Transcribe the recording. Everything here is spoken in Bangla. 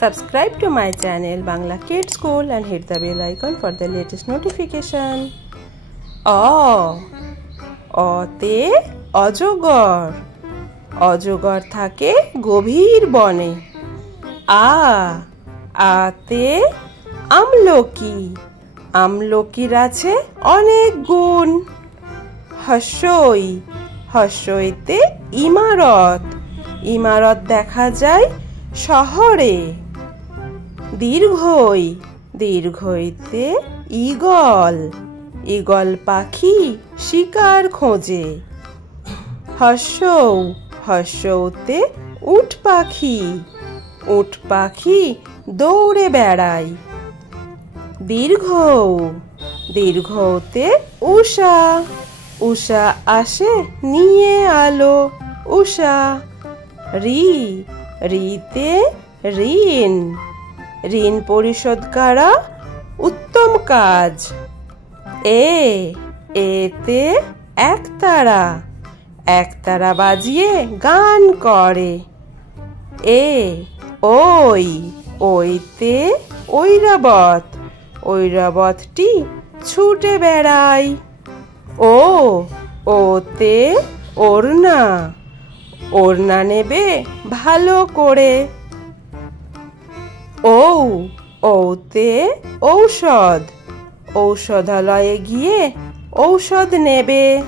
Subscribe to my channel Bangla Kids School and hit the bell icon for the latest notification. অতে অজগর, অজগর থাকে গভীর বনে। আতে আমলকি, আমলকির আছে অনেক গুণ। হর্ষই, হর্ষইতে ইমারত, ইমারত দেখা যায় শহরে। দীর্ঘই, দীর্ঘইতে ঈগল, ঈগল পাখি শিকার খোঁজে। হর্ষৌ, হর্ষৌতে উট পাখি, উট পাখি দৌড়ে বেড়ায়। দীর্ঘৌ, দীর্ঘৌতে উষা, উষা আসে নিয়ে আলো। উষা। ঋ, ঋতে ঋণ, ঋণ পরিশোধ করা উত্তম কাজ। এতে একতারা, একতারা বাজিয়ে গান করে। ওই, ওইতে ঐরাবত, ঐরাবতটি ছুটে বেড়ায়। ওতে ওড়না, ওড়না নেবে ভালো করে। ওতে ঔষধ, ঔষধালয়ে গিয়ে ঔষধ নেবে।